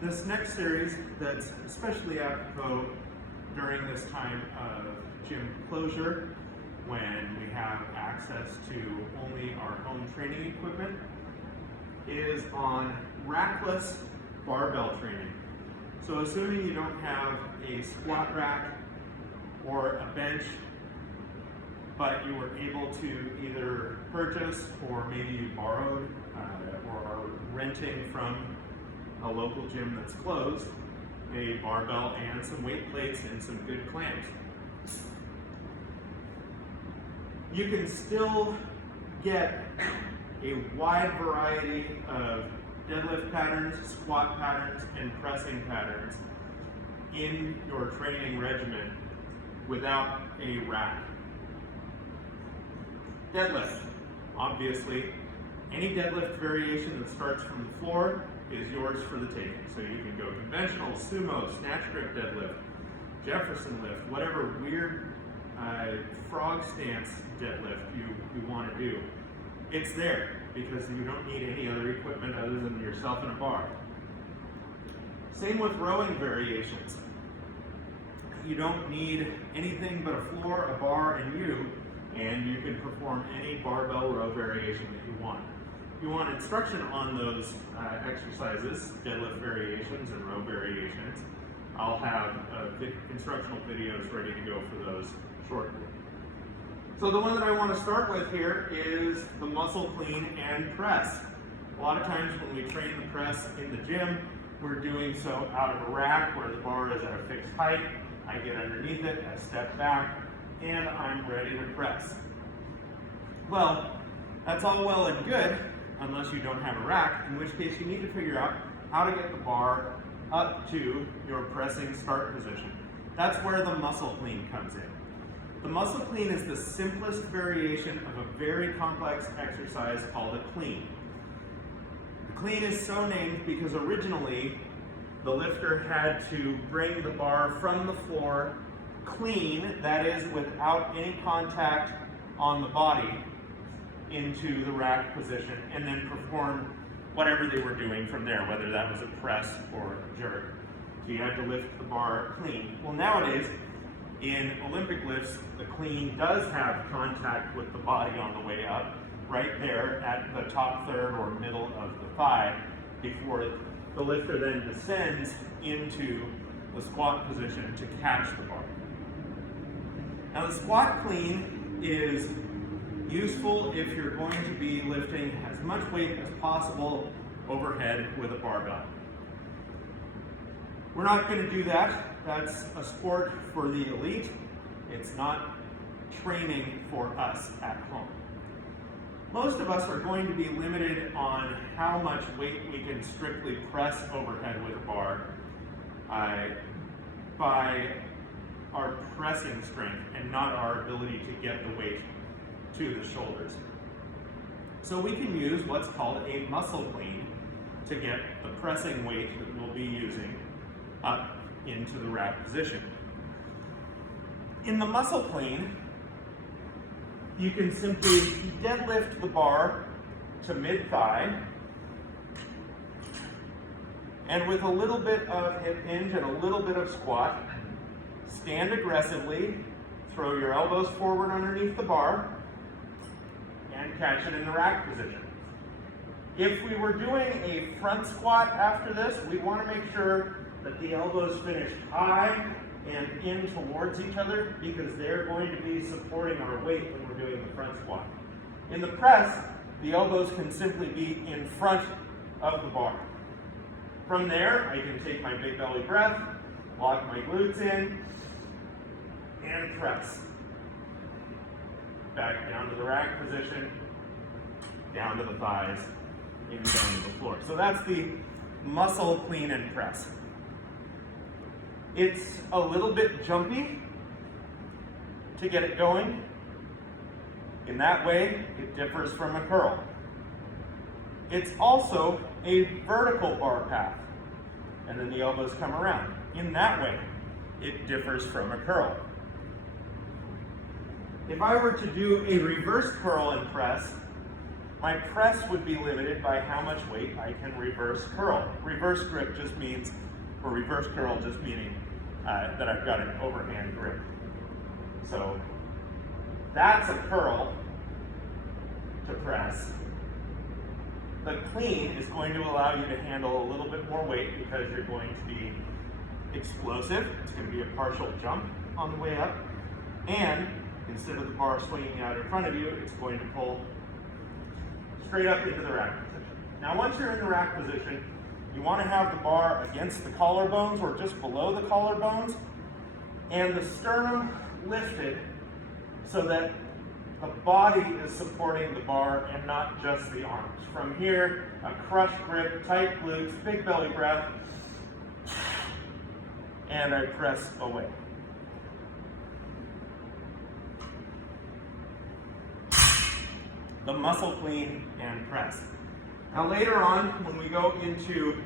This next series that's especially apropos during this time of gym closure, when we have access to only our home training equipment, is on rackless barbell training. So assuming you don't have a squat rack or a bench, but you were able to either purchase or maybe you borrowed or are renting from a local gym that's closed, a barbell and some weight plates and some good clamps. You can still get a wide variety of deadlift patterns, squat patterns, and pressing patterns in your training regimen without a rack. Deadlift. Obviously, any deadlift variation that starts from the floor is yours for the taking. So you can go conventional, sumo, snatch grip deadlift, Jefferson lift, whatever weird frog stance deadlift you want to do. It's there because you don't need any other equipment other than yourself and a bar. Same with rowing variations. You don't need anything but a floor, a bar, and you can perform any barbell row variation that you want. If you want instruction on those exercises, deadlift variations and row variations, I'll have instructional videos ready to go for those shortly. So the one that I want to start with here is the muscle clean and press. A lot of times when we train the press in the gym, we're doing so out of a rack where the bar is at a fixed height. I get underneath it, I step back, and I'm ready to press. Well, that's all well and good, unless you don't have a rack, in which case you need to figure out how to get the bar up to your pressing start position. That's where the muscle clean comes in. The muscle clean is the simplest variation of a very complex exercise called a clean. The clean is so named because originally the lifter had to bring the bar from the floor clean, that is without any contact on the body, into the rack position and then perform whatever they were doing from there, whether that was a press or a jerk. So you had to lift the bar clean. Well, nowadays, in Olympic lifts, the clean does have contact with the body on the way up, right there at the top third or middle of the thigh, before the lifter then descends into the squat position to catch the bar. Now the squat clean is useful if you're going to be lifting as much weight as possible overhead with a barbell. We're not going to do that. That's a sport for the elite. It's not training for us at home. Most of us are going to be limited on how much weight we can strictly press overhead with a bar by our pressing strength and not our ability to get the weight to the shoulders. So we can use what's called a muscle clean to get the pressing weight that we'll be using up into the rack position. In the muscle clean, you can simply deadlift the bar to mid-thigh, and with a little bit of hip hinge and a little bit of squat, stand aggressively, throw your elbows forward underneath the bar, and catch it in the rack position. If we were doing a front squat after this, we want to make sure that the elbows finish high and in towards each other, because they're going to be supporting our weight when we're doing the front squat. In the press, the elbows can simply be in front of the bar. From there, I can take my big belly breath, lock my glutes in, and press. Back down to the rack position, down to the thighs, and down to the floor. So that's the muscle clean and press. It's a little bit jumpy to get it going. In that way, it differs from a curl. It's also a vertical bar path, and then the elbows come around. In that way, it differs from a curl. If I were to do a reverse curl and press, My press would be limited by how much weight I can reverse curl. Reverse grip just means, or reverse curl just meaning that I've got an overhand grip. So that's a curl to press. The clean is going to allow you to handle a little bit more weight because you're going to be explosive. It's going to be a partial jump on the way up. And instead of the bar swinging out in front of you, it's going to pull straight up into the rack position. Now once you're in the rack position, you want to have the bar against the collarbones or just below the collarbones, and the sternum lifted so that the body is supporting the bar and not just the arms. From here, a crushed grip, tight glutes, big belly breath, and I press away. The muscle clean and press. Now later on, when we go into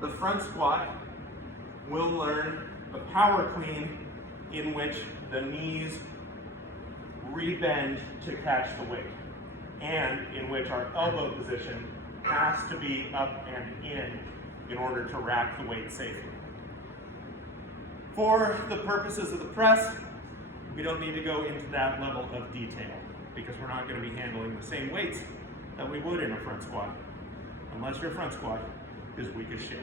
the front squat, we'll learn the power clean in which the knees rebend to catch the weight, and in which our elbow position has to be up and in order to rack the weight safely. For the purposes of the press, we don't need to go into that level of detail because we're not going to be handling the same weights that we would in a front squat, unless your front squat is weak as shit.